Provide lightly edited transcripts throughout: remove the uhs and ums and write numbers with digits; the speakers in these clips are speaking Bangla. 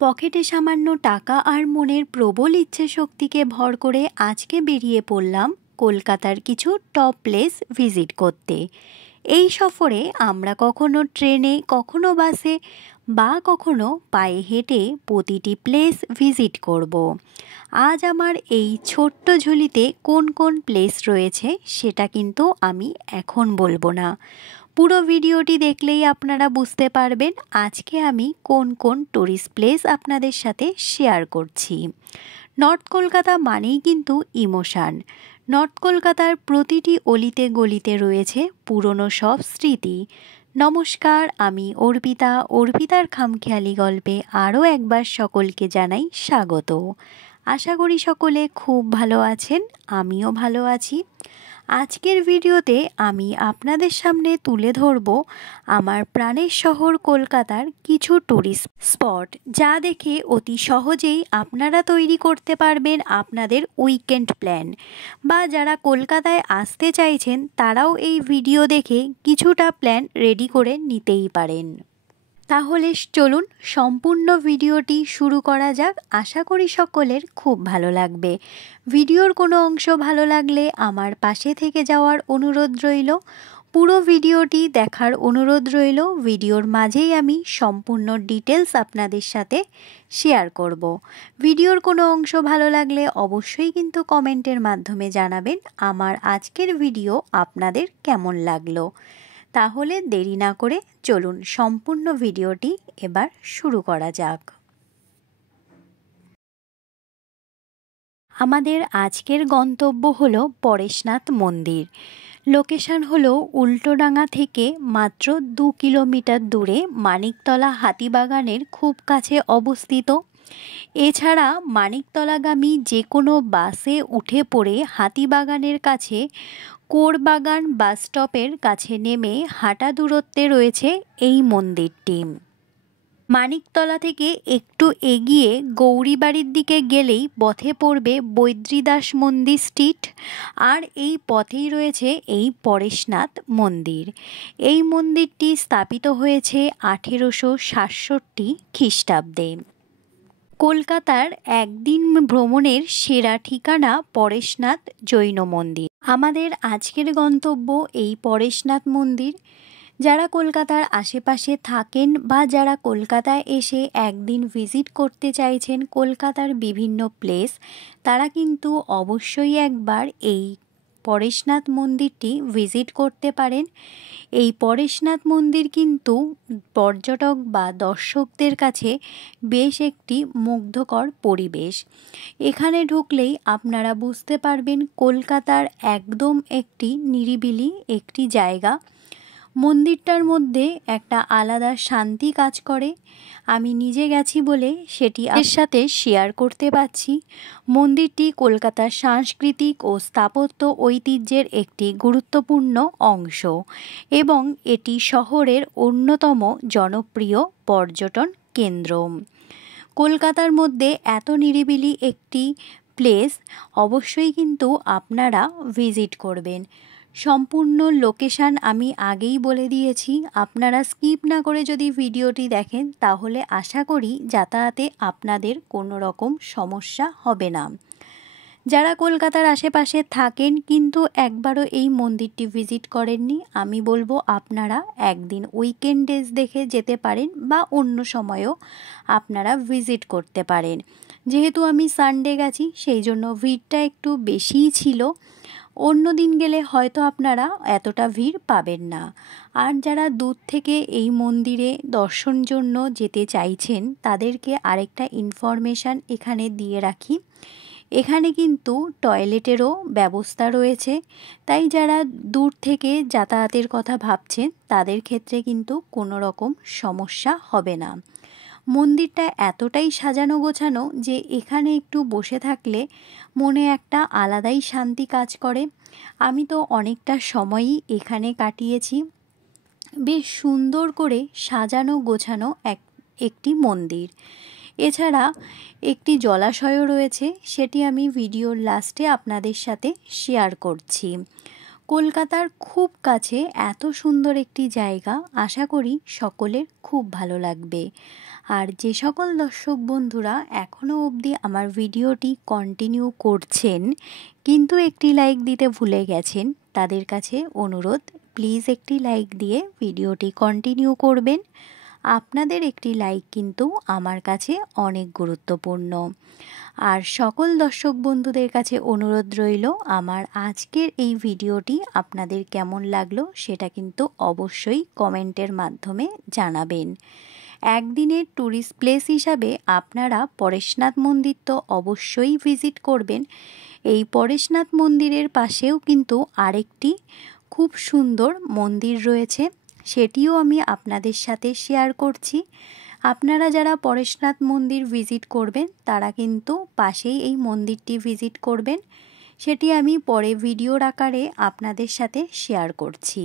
পকেটে সামান্য টাকা আর মনের প্রবল ইচ্ছে শক্তিকে ভর করে আজকে বেরিয়ে পড়লাম কলকাতার কিছু টপ প্লেস ভিজিট করতে। এই সফরে আমরা কখনো ট্রেনে, কখনো বাসে বা কখনো পায়ে হেঁটে প্রতিটি প্লেস ভিজিট করব। আজ আমার এই ছোট্ট ঝুলিতে কোন কোন প্লেস রয়েছে সেটা কিন্তু আমি এখন বলবো না, পুরো ভিডিওটি দেখলেই আপনারা বুঝতে পারবেন আজকে আমি কোন কোন ট্যুরিস্ট প্লেস আপনাদের সাথে শেয়ার করছি। নর্থ কলকাতা মানেই কিন্তু ইমোশান। নর্থ কলকাতার প্রতিটি অলিতে গলিতে রয়েছে পুরনো সব স্মৃতি। নমস্কার, আমি অর্পিতার খামখেয়ালি গল্পে আরও একবার সকলকে জানাই স্বাগত। আশা করি সকলে খুব ভালো আছেন, আমিও ভালো আছি। আজকের ভিডিওতে আমি আপনাদের সামনে তুলে ধরব আমার প্রাণের শহর কলকাতার কিছু ট্যুরিস্ট স্পট, যা দেখে অতি সহজেই আপনারা তৈরি করতে পারবেন আপনাদের উইকেন্ড প্ল্যান। বা যারা কলকাতায় আসতে চাইছেন তারাও এই ভিডিও দেখে কিছুটা প্ল্যান রেডি করে নিতেই পারেন। তাহলে চলুন সম্পূর্ণ ভিডিওটি শুরু করা যাক। আশা করি সকলের খুব ভালো লাগবে। ভিডিওর কোনো অংশ ভালো লাগলে আমার পাশে থেকে যাওয়ার অনুরোধ রইল। পুরো ভিডিওটি দেখার অনুরোধ রইল। ভিডিওর মাঝেই আমি সম্পূর্ণ ডিটেলস আপনাদের সাথে শেয়ার করব। ভিডিওর কোনো অংশ ভালো লাগলে অবশ্যই কিন্তু কমেন্টের মাধ্যমে জানাবেন আমার আজকের ভিডিও আপনাদের কেমন লাগলো। তাহলে দেরি না করে চলুন সম্পূর্ণ ভিডিওটি এবার শুরু করা যাক। আমাদের আজকের গন্তব্য হলো পরেশনাথ মন্দির। লোকেশন হলো উল্টোডাঙা থেকে মাত্র 2 কিলোমিটার দূরে মানিকতলা হাতিবাগানের খুব কাছে অবস্থিত। এছাড়া মানিকতলাগামী যে কোনো বাসে উঠে পড়ে হাতিবাগানের কাছে কোরবাগান বাস স্টপের কাছে নেমে হাঁটা দূরত্বে রয়েছে এই মন্দিরটি। মানিকতলা থেকে একটু এগিয়ে গৌরীবাড়ির দিকে গেলেই পথে পড়বে বৈদ্রীদাস মন্দির স্ট্রিট, আর এই পথেই রয়েছে এই পরেশনাথ মন্দির। এই মন্দিরটি স্থাপিত হয়েছে 1867 খ্রিস্টাব্দে। কলকাতার একদিন ভ্রমণের সেরা ঠিকানা পরেশনাথ জৈন মন্দির। আমাদের আজকের গন্তব্য এই পরেশনাথ মন্দির। যারা কলকাতার আশেপাশে থাকেন বা যারা কলকাতায় এসে একদিন ভিজিট করতে চাইছেন কলকাতার বিভিন্ন প্লেস, তারা কিন্তু অবশ্যই একবার এই পরেশনাথ মন্দিরটি ভিজিট করতে পারেন। এই পরেশনাথ মন্দির কিন্তু পর্যটক বা দর্শকদের কাছে বেশ একটি মুগ্ধকর পরিবেশ। এখানে ঢুকলেই আপনারা বুঝতে পারবেন কলকাতার একদম একটি নিরিবিলি একটি জায়গা। মন্দিরটার মধ্যে একটা আলাদা শান্তি কাজ করে। আমি নিজে গেছি বলে সেটি এর সাথে শেয়ার করতে পারছি। মন্দিরটি কলকাতার সাংস্কৃতিক ও স্থাপত্য ঐতিহ্যের একটি গুরুত্বপূর্ণ অংশ এবং এটি শহরের অন্যতম জনপ্রিয় পর্যটন কেন্দ্র। কলকাতার মধ্যে এত নিরিবিলি একটি প্লেস অবশ্যই কিন্তু আপনারা ভিজিট করবেন। সম্পূর্ণ লোকেশান আমি আগেই বলে দিয়েছি, আপনারা স্কিপ না করে যদি ভিডিওটি দেখেন তাহলে আশা করি যাতায়াতে আপনাদের কোনো রকম সমস্যা হবে না। যারা কলকাতার আশেপাশে থাকেন কিন্তু একবারও এই মন্দিরটি ভিজিট করেননি, আমি বলবো আপনারা একদিন উইকেন্ড ডেজ দেখে যেতে পারেন বা অন্য সময়ও আপনারা ভিজিট করতে পারেন। যেহেতু আমি সানডে গেছি সেই জন্য ভিড়টা একটু বেশিই ছিল। অন্য দিন গেলে হয়তো আপনারা এতটা ভিড় পাবেন না। আর যারা দূর থেকে এই মন্দিরে দর্শন জন্য যেতে চাইছেন তাদেরকে আরেকটা ইনফরমেশান এখানে দিয়ে রাখি। এখানে কিন্তু টয়লেটেরও ব্যবস্থা রয়েছে, তাই যারা দূর থেকে যাতায়াতের কথা ভাবছেন তাদের ক্ষেত্রে কিন্তু কোনো রকম সমস্যা হবে না। মন্দিরটা এতটাই সাজানো গোছানো যে এখানে একটু বসে থাকলে মনে একটা আলাদাই শান্তি কাজ করে। আমি তো অনেকটা সময়ই এখানে কাটিয়েছি। বেশ সুন্দর করে সাজানো গোছানো একটি মন্দির। এছাড়া একটি জলাশয়ও রয়েছে, সেটি আমি ভিডিওর লাস্টে আপনাদের সাথে শেয়ার করছি। কলকাতার খুব কাছে এত সুন্দর একটি জায়গা, আশা করি সকলের খুব ভালো লাগবে। আর যে সকল দর্শক বন্ধুরা এখনও অবধি আমার ভিডিওটি কন্টিনিউ করছেন কিন্তু একটি লাইক দিতে ভুলে গেছেন, তাদের কাছে অনুরোধ, প্লিজ একটি লাইক দিয়ে ভিডিওটি কন্টিনিউ করবেন। আপনাদের একটি লাইক কিন্তু আমার কাছে অনেক গুরুত্বপূর্ণ। আর সকল দর্শক বন্ধুদের কাছে অনুরোধ রইল, আমার আজকের এই ভিডিওটি আপনাদের কেমন লাগলো সেটা কিন্তু অবশ্যই কমেন্টের মাধ্যমে জানাবেন। একদিনের ট্যুরিস্ট প্লেস হিসাবে আপনারা পরেশনাথ মন্দির তো অবশ্যই ভিজিট করবেন। এই পরেশনাথ মন্দিরের পাশেও কিন্তু আরেকটি খুব সুন্দর মন্দির রয়েছে, সেটিও আমি আপনাদের সাথে শেয়ার করছি। আপনারা যারা পরেশনাথ মন্দির ভিজিট করবেন তারা কিন্তু পাশেই এই মন্দিরটি ভিজিট করবেন, সেটি আমি পরে ভিডিওর আকারে আপনাদের সাথে শেয়ার করছি।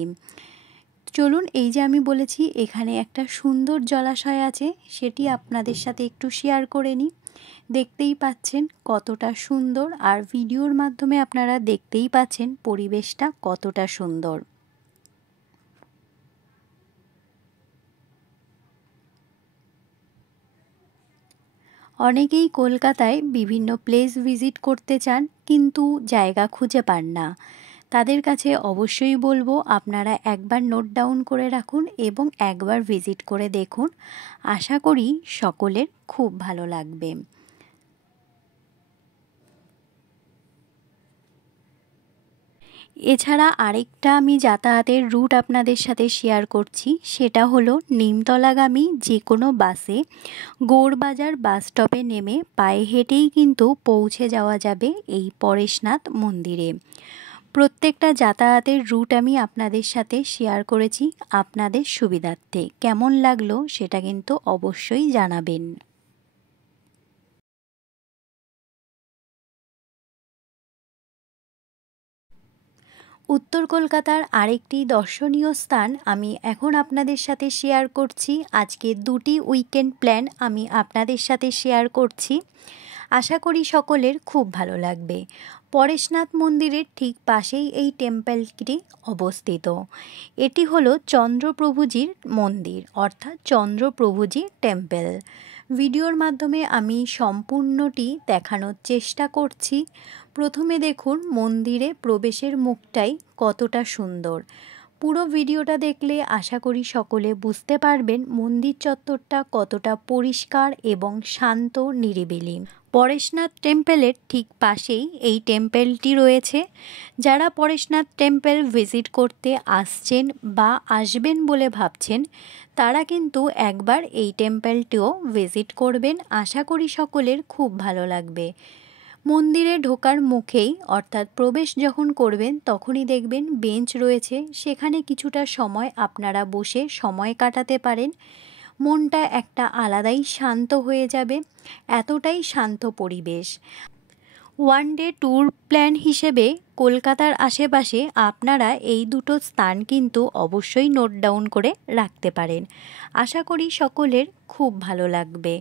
চলুন, এই যে আমি বলেছি এখানে একটা সুন্দর জলাশয় আছে, সেটি আপনাদের সাথে একটু শেয়ার করে নিই। দেখতেই পাচ্ছেন কতটা সুন্দর, আর ভিডিওর মাধ্যমে আপনারা দেখতেই পাচ্ছেন পরিবেশটা কতটা সুন্দর। অনেকেই কলকাতায় বিভিন্ন প্লেস ভিজিট করতে চান কিন্তু জায়গা খুঁজে পান না, তাদের কাছে অবশ্যই বলবো আপনারা একবার নোট ডাউন করে রাখুন এবং একবার ভিজিট করে দেখুন, আশা করি সকলের খুব ভালো লাগবে। এছাড়া আরেকটা আমি যাতায়াতের রুট আপনাদের সাথে শেয়ার করছি, সেটা হলো নিমতলাগামী যে কোনো বাসে গৌড়বাজার বাস স্টপে নেমে পায়ে হেঁটেই কিন্তু পৌঁছে যাওয়া যাবে এই পরেশনাথ মন্দিরে। প্রত্যেকটা যাতায়াতের রুট আমি আপনাদের সাথে শেয়ার করেছি আপনাদের সুবিধার্থে। কেমন লাগলো সেটা কিন্তু অবশ্যই জানাবেন। উত্তর কলকাতার আরেকটি দর্শনীয় স্থান আমি এখন আপনাদের সাথে শেয়ার করছি। আজকে দুটি উইকেন্ড প্ল্যান আমি আপনাদের সাথে শেয়ার করছি, আশা করি সকলের খুব ভালো লাগবে। পরেশনাথ মন্দিরের ঠিক পাশেই এই টেম্পলটি অবস্থিত। এটি হলো চন্দ্রপ্রভুজির মন্দির, অর্থাৎ চন্দ্রপ্রভুজি টেম্পল। ভিডিওর মাধ্যমে আমি সম্পূর্ণটি দেখানোর চেষ্টা করছি। প্রথমে দেখুন মন্দিরে প্রবেশের মুখটাই কতটা সুন্দর। পুরো ভিডিওটা দেখলে আশা করি সকলে বুঝতে পারবেন মন্দির চত্বরটা কতটা পরিষ্কার এবং শান্ত নিরিবিলি। পরেশনাথ টেম্পলের ঠিক পাশেই এই টেম্পলটি রয়েছে। যারা পরেশনাথ টেম্পল ভিজিট করতে আসছেন বা আসবেন বলে ভাবছেন তারা কিন্তু একবার এই টেম্পলটিও ভিজিট করবেন, আশা করি সকলের খুব ভালো লাগবে। মন্দিরে ঢোকার মুখেই অর্থাৎ প্রবেশ যখন করবেন তখনই দেখবেন বেঞ্চ রয়েছে, সেখানে কিছুটা সময় আপনারা বসে সময় কাটাতে পারেন। মনটা একটা আলাদাই শান্ত হয়ে যাবে, এতটাই শান্ত পরিবেশ। ওয়ান ডে ট্যুর প্ল্যান হিসেবে কলকাতার আশেপাশে আপনারা এই দুটো স্থান কিন্তু অবশ্যই নোট ডাউন করে রাখতে পারেন, আশা করি সকলের খুব ভালো লাগবে।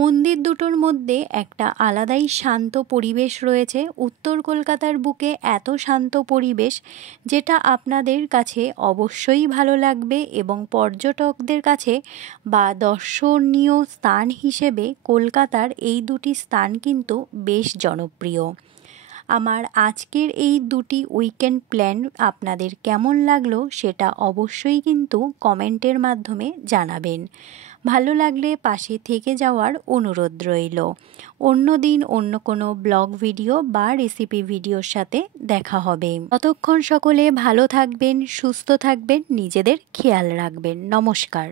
মন্দির দুটোর মধ্যে একটা আলাদাই শান্ত পরিবেশ রয়েছে। উত্তর কলকাতার বুকে এত শান্ত পরিবেশ যেটা আপনাদের কাছে অবশ্যই ভালো লাগবে এবং পর্যটকদের কাছে বা দর্শনীয় স্থান হিসেবে কলকাতার এই দুটি স্থান কিন্তু বেশ জনপ্রিয়। আমার আজকের এই দুটি উইকেন্ড প্ল্যান আপনাদের কেমন লাগলো সেটা অবশ্যই কিন্তু কমেন্টের মাধ্যমে জানাবেন। ভালো লাগলে পাশে থেকে যাওয়ার অনুরোধ রইল। অন্য দিন অন্য কোনো ব্লগ ভিডিও বা রেসিপি ভিডিওর সাথে দেখা হবে। ততক্ষণ সকলে ভালো থাকবেন, সুস্থ থাকবেন, নিজেদের খেয়াল রাখবেন। নমস্কার।